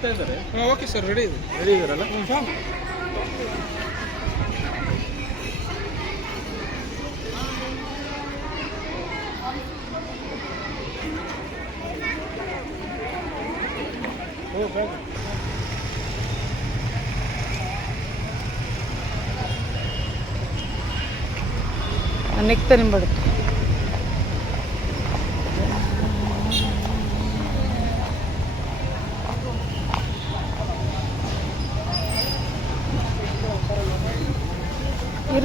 ಬರ್ತಾ ಇದ್ದಾರೆ. ಹಾಂ ಓಕೆ ಸರ್ ರೆಡಿ ಇದೆ. ರೆಡಿ ಇದಾರಲ್ಲ ಹಾಂ. ನೆಕ್ತ ನಿಂಬಡುತ್ತೆ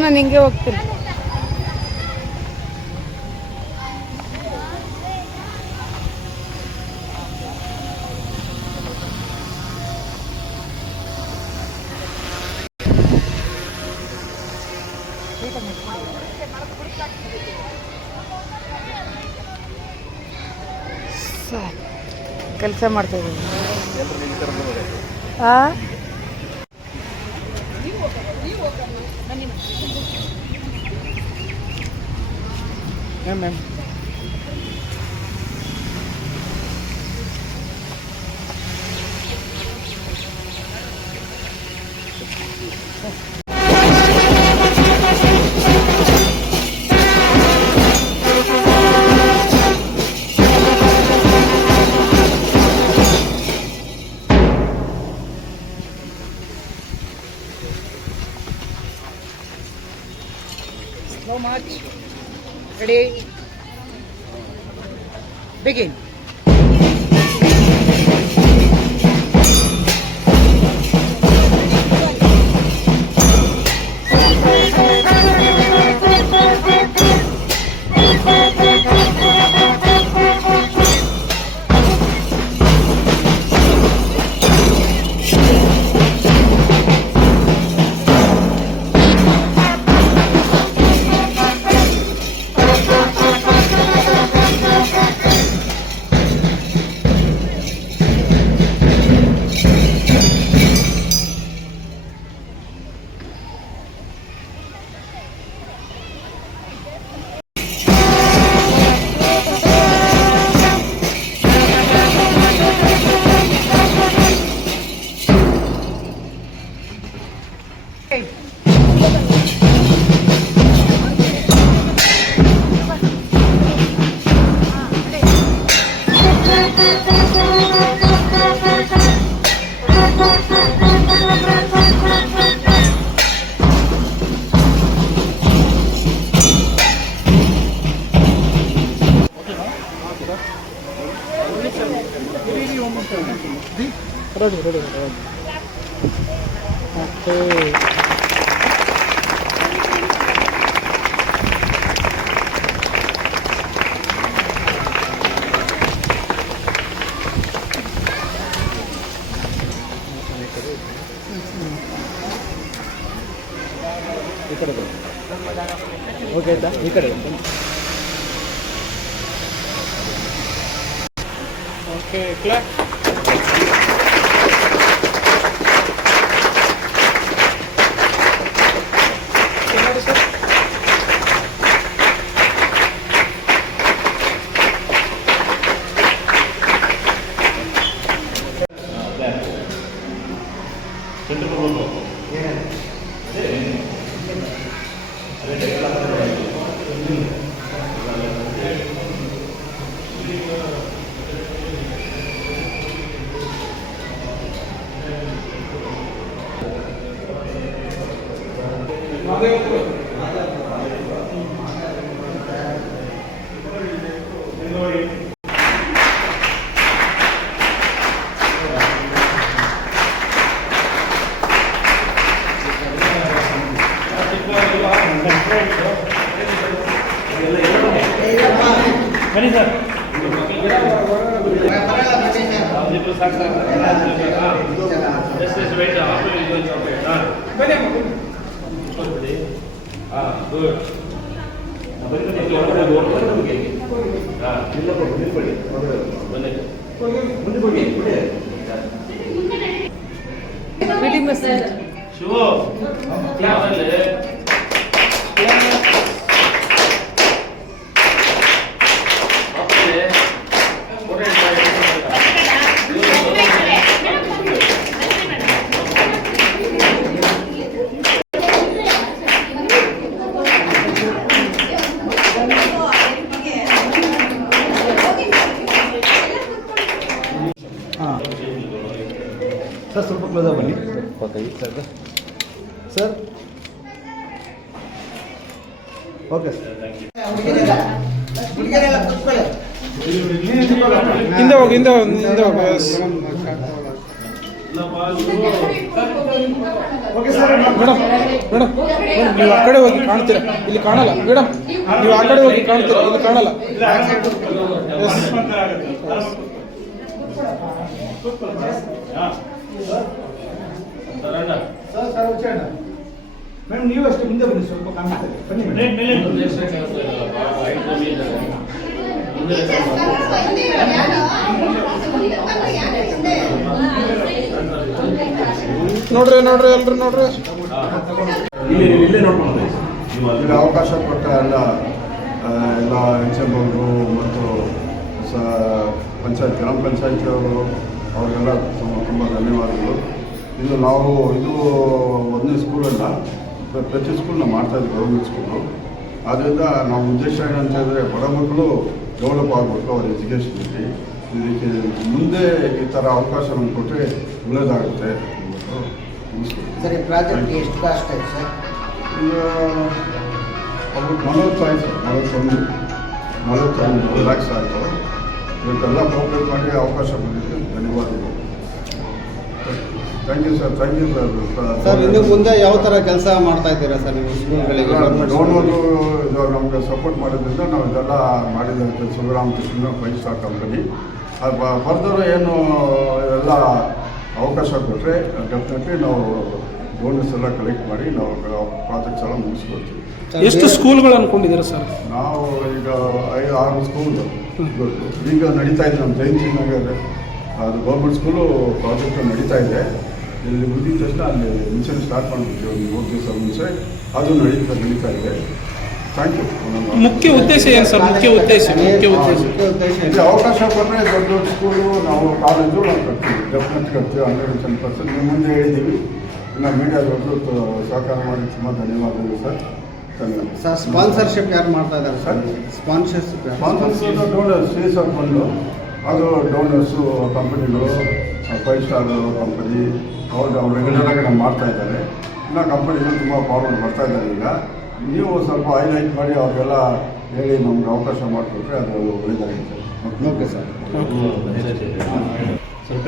ನಾನು ಹಿಂಗೆ ಹೋಗ್ತೀನಿ. ಕೆಲಸ ಮಾಡ್ತಾ ಇದ್ದೀನಿ. ಆ? Yan, ma'am. So much. Ready? Begin. ready, ready, ready. Okay. ఇక్కడ Valeu, ಮುಂದೆ ಓಕೆ ಹಿಂದೆ ಹೋಗಿ ಹಿಂದೆ ಹೋಗಿ ಹಿಂದೆ ಹೋಗಿ okay sir madam madam madam ನೀವು ಆ ಕಡೆ ಹೋಗಿ ಕಾಣ್ತೀರಾ? ಇಲ್ಲಿ ಕಾಣಲ್ಲ. ಮೇಡಮ್ ನೀವು ಆ ಕಡೆ ಹೋಗಿ ಕಾಣ್ತೀರಾ? ಇಲ್ಲಿ ಕಾಣಲ್ಲ. ಸರ್ ಸರ್ ಮೇಡಮ್ ನೀವು ಅಷ್ಟೇ ಮುಂದೆ ಬನ್ನಿ ಸ್ವಲ್ಪ ಕಾಣಿಸ್ತದೆ. ಬನ್ನಿ ನೋಡ್ರಿ ನೋಡ್ರಿ ಎಲ್ರು ನೋಡ್ರಿ. ಇಲ್ಲೇ ಅವಕಾಶ ಕೊಟ್ಟ ಎಲ್ಲ ಎಲ್ಲ ಎಚ್ ಎಂ ಅವರು ಮತ್ತು ಸ ಪಂಚಾಯತ್ ಗ್ರಾಮ ಪಂಚಾಯತಿ ಅವರು ಅವರಿಗೆಲ್ಲ ತುಂಬ ತುಂಬ ಧನ್ಯವಾದಗಳು. ಇದು ನಾವು ಇದು ಒಂದನೇ ಸ್ಕೂಲಲ್ಲ ಪ್ರತಿ ಸ್ಕೂಲ್ನ ಮಾಡ್ತಾ ಇದ್ದೀವಿ ಗೌರ್ಮೆಂಟ್ ಸ್ಕೂಲು ಆದ್ದರಿಂದ ನಮ್ಮ ಉದ್ದೇಶ ಏನಂತ ಹೇಳಿದ್ರೆ ಬಡ ಮಕ್ಕಳು ಡೆವಲಪ್ ಆಗಬೇಕು ಅವ್ರ ಎಜುಕೇಷನಲ್ಲಿ ಇದಕ್ಕೆ ಮುಂದೆ ಈ ಥರ ಅವಕಾಶ ನಮ್ಗೆ ಕೊಟ್ಟರೆ ಒಳ್ಳೇದಾಗುತ್ತೆ ಎಷ್ಟು ಕಾಸ್ಟ್ ಆಯ್ತು ಸರ್? ಈಗ ಅವರು ನಲವತ್ತೈದು ಸರ್ ನಲವತ್ತೊಂದು ನಲವತ್ತೊಂದು ಲ್ಯಾಕ್ಸ್ ಆಯಿತು. ಇವತ್ತೆಲ್ಲ ಕೋಪ್ರೇಟ್ ಮಾಡಿ ಅವಕಾಶ ಬಂದಿದೆ. ಧನ್ಯವಾದಗಳು. Thank you sir thank you sir sir ಇನ್ನು ಮುಂದೆ ಯಾವ ಥರ ಕೆಲಸ ಮಾಡ್ತಾ ಇದ್ದೀರಾ ಸರ್ ನೀವು ಸ್ಕೂಲ್ಗಳಿಗೆ? ಗೌರ್ಮೆಂಟು ಇದು ನಮಗೆ ಸಪೋರ್ಟ್ ಮಾಡೋದ್ರಿಂದ ನಾವು ಇದೆಲ್ಲ ಮಾಡಿದ ಶಿವರಾಮಕೃಷ್ಣ ಫೈವ್ ಸ್ಟಾರ್ ಕಂಪನಿ ಅದು ಫರ್ದರ್ ಏನು ಎಲ್ಲ ಅವಕಾಶ ಕೊಟ್ಟರೆ ಡೆಫಿನೆಟ್ಲಿ ನಾವು ಡೋನರ್ಸ್ ಎಲ್ಲ ಕಲೆಕ್ಟ್ ಮಾಡಿ ನಾವು ಪ್ರಾಜೆಕ್ಟ್ಸ್ ಎಲ್ಲ ಮುಗಿಸ್ಕೊಳ್ತೀವಿ ಎಷ್ಟು ಸ್ಕೂಲ್ಗಳು ಅನ್ಕೊಂಡಿದ್ದೀರ ಸರ್? ನಾವು ಈಗ ಐದು ಆರು ಸ್ಕೂಲ್ ಈಗ ನಡೀತಾ ಇದೆ ನಮ್ಮ ಜಯಂತಿ ನಗರ ಅದು ಗೌರ್ಮೆಂಟ್ ಸ್ಕೂಲು ಪ್ರಾಜೆಕ್ಟ್ ನಡೀತಾ ಇದೆ. ಇಲ್ಲಿ ಮುಗಿದ ತಕ್ಷಣ ಅಲ್ಲಿ ಮಿಷನ್ ಸ್ಟಾರ್ಟ್ ಮಾಡಿಬಿಡ್ತೀವಿ ಒಂದು ಮೂರು ದಿವಸ ಮುಂಚೆ. ಅದು ನಡೀತಾ ನಡೀತಾ ಇದೆ. ಥ್ಯಾಂಕ್ ಯು ಮುಖ್ಯ ಉದ್ದೇಶ ಏನು ಸರ್? ಮುಖ್ಯ ಉದ್ದೇಶ ಮುಖ್ಯ ಉದ್ದೇಶ. ಅವಕಾಶ ಕೊಟ್ಟರೆ ದೊಡ್ಡ ದೊಡ್ಡ ಸ್ಕೂಲು ನಾವು ಕಾಲೇಜು ನಾವು ಕಟ್ತೀವಿ. ಡೆಫಿನೆಟ್ ಕಟ್ತೀವಿ. ಹಂಡ್ರೆಡ್ ಟೆನ್ ಪರ್ಸೆಂಟ್ ನಿಮ್ಮ ಮುಂದೆ ಹೇಳಿದ್ದೀವಿ. ಇನ್ನು ಮೀಡಿಯಾದವ್ರದ್ದು ಸಹಕಾರ ಮಾಡಿ ತುಂಬ ಧನ್ಯವಾದಗಳು ಸರ್. ಧನ್ಯವಾದ. ಸರ್ ಸ್ಪಾನ್ಸರ್ಶಿಪ್ ಯಾರು ಮಾಡ್ತಾ ಇದ್ದಾರೆ sir? Sponsorship sponsorship donors C of fund ಅದು ಡೋನರ್ಸು ಕಂಪನಿಗಳು ಫೈವ್ ಸ್ಟಾರ್ ಕಂಪನಿ ಅವ್ರು ರೆಗ್ಯುಲರ್ ಆಗಿ ನಾವು ಮಾಡ್ತಾ ಇದ್ದಾರೆ. ಇನ್ನೂ ಕಂಪನಿಗಳು ತುಂಬ ಫಾರ್ವರ್ಡ್ ಬರ್ತಾ ಇದ್ದಾರೆ ಈಗ. ನೀವು ಸ್ವಲ್ಪ ಹೈಲೈಟ್ ಮಾಡಿ ಅವ್ರಿಗೆಲ್ಲ ಹೇಳಿ ನಮ್ಗೆ ಅವಕಾಶ ಮಾಡಿಕೊಟ್ರೆ ಅದು ಒಳ್ಳೆಯದಾಗುತ್ತೆ ಓಕೆ ಸರ್ ಸ್ವಲ್ಪ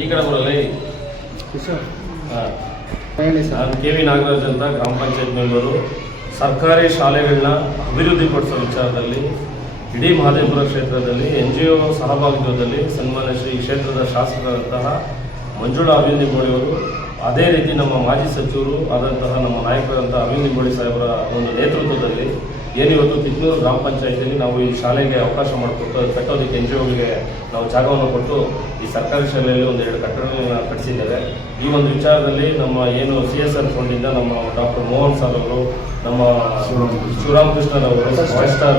ಈ ಕಡೆ ಬರಲಿ. ಹೇಳಿ ಸರ್ ಕೆ ವಿ ನಾಗರಾಜ್ ಅಂತ ಗ್ರಾಮ ಪಂಚಾಯತ್ ಮೆಂಬರು. ಸರ್ಕಾರಿ ಶಾಲೆಗಳನ್ನ ಅಭಿವೃದ್ಧಿಪಡಿಸೋ ವಿಚಾರದಲ್ಲಿ ಇಡೀ ಮಹದೇವಪುರ ಕ್ಷೇತ್ರದಲ್ಲಿ ಎನ್ ಜಿ ಒ ಸಹಭಾಗಿತ್ವದಲ್ಲಿ ಸನ್ಮಾನ್ಯ ಶ್ರೀ ಕ್ಷೇತ್ರದ ಶಾಸಕರಂತಹ ಮಂಜುಳಾ ಅರವಿಂದ್ ಅವರು ಅದೇ ರೀತಿ ನಮ್ಮ ಮಾಜಿ ಸಚಿವರು ಆದಂತಹ ನಮ್ಮ ನಾಯಕರಂತಹ ಅರವಿಂದ್ ನಿಂಬೋಳಿ ಸಾಹೇಬರ ಒಂದು ನೇತೃತ್ವದಲ್ಲಿ ಏನಿವತ್ತು ತಿಕ್ನೂರು ಗ್ರಾಮ ಪಂಚಾಯತಿಯಲ್ಲಿ ನಾವು ಈ ಶಾಲೆಗೆ ಅವಕಾಶ ಮಾಡಿಕೊಟ್ಟು ಕಟ್ಟೋದಕ್ಕೆ ಎನ್ ಜಿ ಒಗಳಿಗೆ ನಾವು ಜಾಗವನ್ನು ಕೊಟ್ಟು ಈ ಸರ್ಕಾರಿ ಶಾಲೆಯಲ್ಲಿ ಒಂದು ಎರಡು ಕಟ್ಟಡಗಳನ್ನು ಕಟ್ಟಿಸಿದ್ದೇವೆ. ಈ ಒಂದು ವಿಚಾರದಲ್ಲಿ ನಮ್ಮ ಏನು ಸಿ ಎಸ್ ಆರ್ ಫಂಡಿಂದ ನಮ್ಮ ಡಾಕ್ಟರ್ ಮೋಹನ್ ಸಾಲ್ ಅವರು ನಮ್ಮ ಶಿವರಾಮಕೃಷ್ಣರವರು ಫೈವ್ ಸ್ಟಾರ್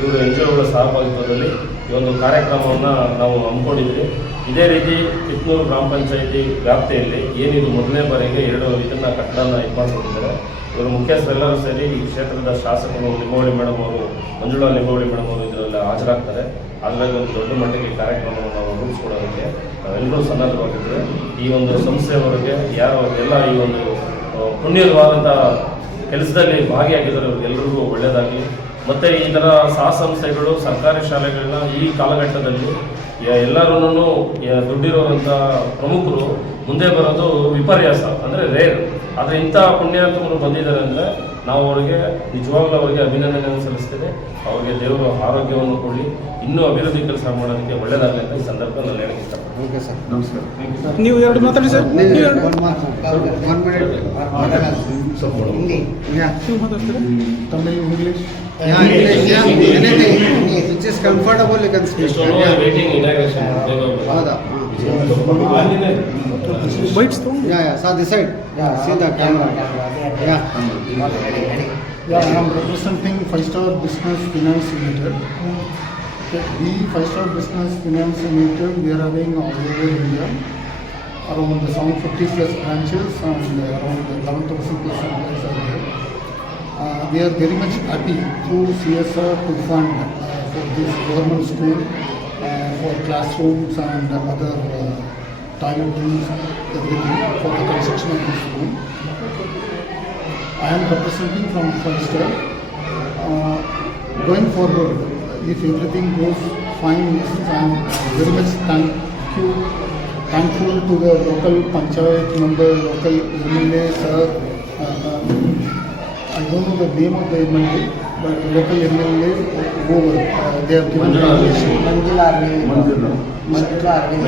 ಇವರು ಎನ್ ಜಿ ಒಗಳ ಸಹಭಾಗಿತ್ವದಲ್ಲಿ ಈ ಒಂದು ಕಾರ್ಯಕ್ರಮವನ್ನು ನಾವು ಹಮ್ಮಿಕೊಂಡಿದ್ವಿ ಇದೇ ರೀತಿ ಕಿತ್ನೂರು ಗ್ರಾಮ ಪಂಚಾಯಿತಿ ವ್ಯಾಪ್ತಿಯಲ್ಲಿ ಏನಿದು ಮೊದಲನೇ ಬಾರಿಗೆ ಎರಡು ಇದನ್ನು ಕಟ್ಟಡನ ಇದು ಮಾಡಿಕೊಂಡಿದ್ದಾರೆ ಇವರು ಮುಖ್ಯಸ್ಥರೆಲ್ಲರೂ ಸೇರಿ ಈ ಕ್ಷೇತ್ರದ ಶಾಸಕರು ಲಿಂಬೋಳಿ ಮೇಡಮ್ ಅವರು, ಮಂಜುಳಾ ಲಿಂಬೋಳಿ ಮೇಡಮ್ ಅವರು ಇದರಲ್ಲಿ ಹಾಜರಾಗ್ತಾರೆ. ಅದರಲ್ಲಿ ಒಂದು ದೊಡ್ಡ ಮಟ್ಟಿಗೆ ಕಾರ್ಯಕ್ರಮವನ್ನು ನಾವು ರೂಪಿಸ್ಕೊಡೋದಕ್ಕೆ ನಾವೆಲ್ಲರೂ ಸನ್ನದ್ಧವಾಗಿದ್ದೇವೆ. ಈ ಒಂದು ಸಂಸ್ಥೆಯವರಿಗೆ, ಯಾರು ಎಲ್ಲ ಈ ಒಂದು ಪುಣ್ಯವಾದಂಥ ಕೆಲಸದಲ್ಲಿ ಭಾಗಿಯಾಗಿದ್ದಾರೆ ಅವ್ರಿಗೆಲ್ಲರಿಗೂ ಒಳ್ಳೆಯದಾಗಿ ಮತ್ತು ಈ ಥರ ಸಹ ಸಂಸ್ಥೆಗಳು, ಸರ್ಕಾರಿ ಶಾಲೆಗಳನ್ನ ಈ ಕಾಲಘಟ್ಟದಲ್ಲಿ ಎಲ್ಲರೂ ದುಡ್ಡಿರುವಂಥ ಪ್ರಮುಖರು ಮುಂದೆ ಬರೋದು ವಿಪರ್ಯಾಸ, ಅಂದರೆ ರೇರ್ ಆದರೆ ಇಂಥ ಪುಣ್ಯಾತ್ಮರು ಬಂದಿದ್ದಾರೆ ಅಂದರೆ ನಾವು ಅವರಿಗೆ ನಿಜವಾಗ್ಲೂ ಅವರಿಗೆ ಅಭಿನಂದನೆಯನ್ನು ಸಲ್ಲಿಸ್ತೇವೆ ಅವರಿಗೆ ದೇವರು ಆರೋಗ್ಯವನ್ನು ಕೊಡಿ ಇನ್ನೂ ಅಭಿವೃದ್ಧಿ ಕೆಲಸ ಮಾಡೋದಕ್ಕೆ ಒಳ್ಳೆಯದಾಗಲಿ ಅಂತ ಈ ಸಂದರ್ಭದಲ್ಲಿ ಹೇಳಕ್ಕೆ ಇಷ್ಟಪಡ್ತೀನಿ. ಓಕೆ ಸರ್ ನಮಸ್ಕಾರ. ನೀವು ಎರಡು ಮಾತಾಡಿ sir comfortable Yeah, yeah. So this side. Yeah, see the camera. Yeah. Yeah, I am representing Five Star Business Finance Limited. We Five Star Business Finance Limited, we are having all over India around 750 plus branches and around 11,000 plus employees are there. Uh, we are very much happy through CSR to fund uh, for this government school, uh, for classrooms and other uh, toiletries, everything for the construction of this room. I am representing from Fister. Uh, going forward, if everything goes fine, Mrs. I am very much thank you, thankful to the local panchayat member, local MLA, sir. Uh, um, I don't know the name of the MLA, but local MLA Govar, they have given Manjula Arvind. Manjula. Manjula Arvind.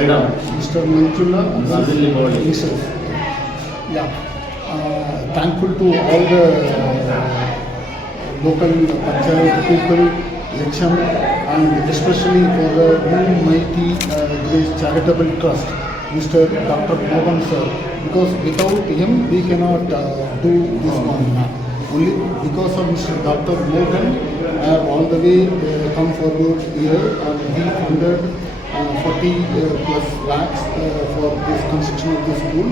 Mr. Manjula. Mr. Yeah. Uh, thankful to all the uh, local panchayat people, election, and especially for the new mighty uh, Grace Charitable Trust, Mr. Dr. Mohan sir, because without him we cannot uh, do this oh. Only because of Mr. Dr. Mohan, I have all the way uh, come forward here and we funded uh, 40 uh, plus lakhs uh, for this construction of the school.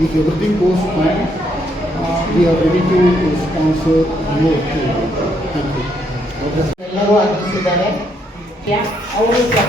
If everything goes fine, uh, we are ready to sponsor more too. Thank you. ಎಲ್ಲರೂ ಆಗಿಸಿದ್ದಾರೆ ಅವರು ಸಹ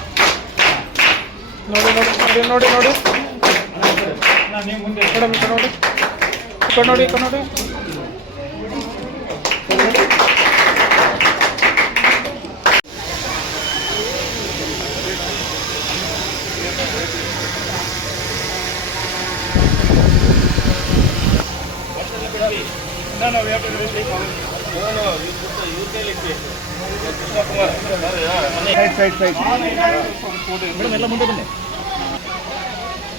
ನೋಡಿ ನೋಡಿ ನೋಡಿ ನೋಡಿ ನೋಡಿ. ನಾನು ನೀವು ಮುಂದೆ ನೋಡಿ. ಕಡೆ ನೋಡಿ ಕಡೆ ನೋಡಿ. ಸೈಡ್ ಸೈಡ್ ಸೈಡ್ ಮೇಡಮ್ ಎಲ್ಲ ಮುಂದೆ ಬನ್ನಿ.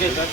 Okay sir.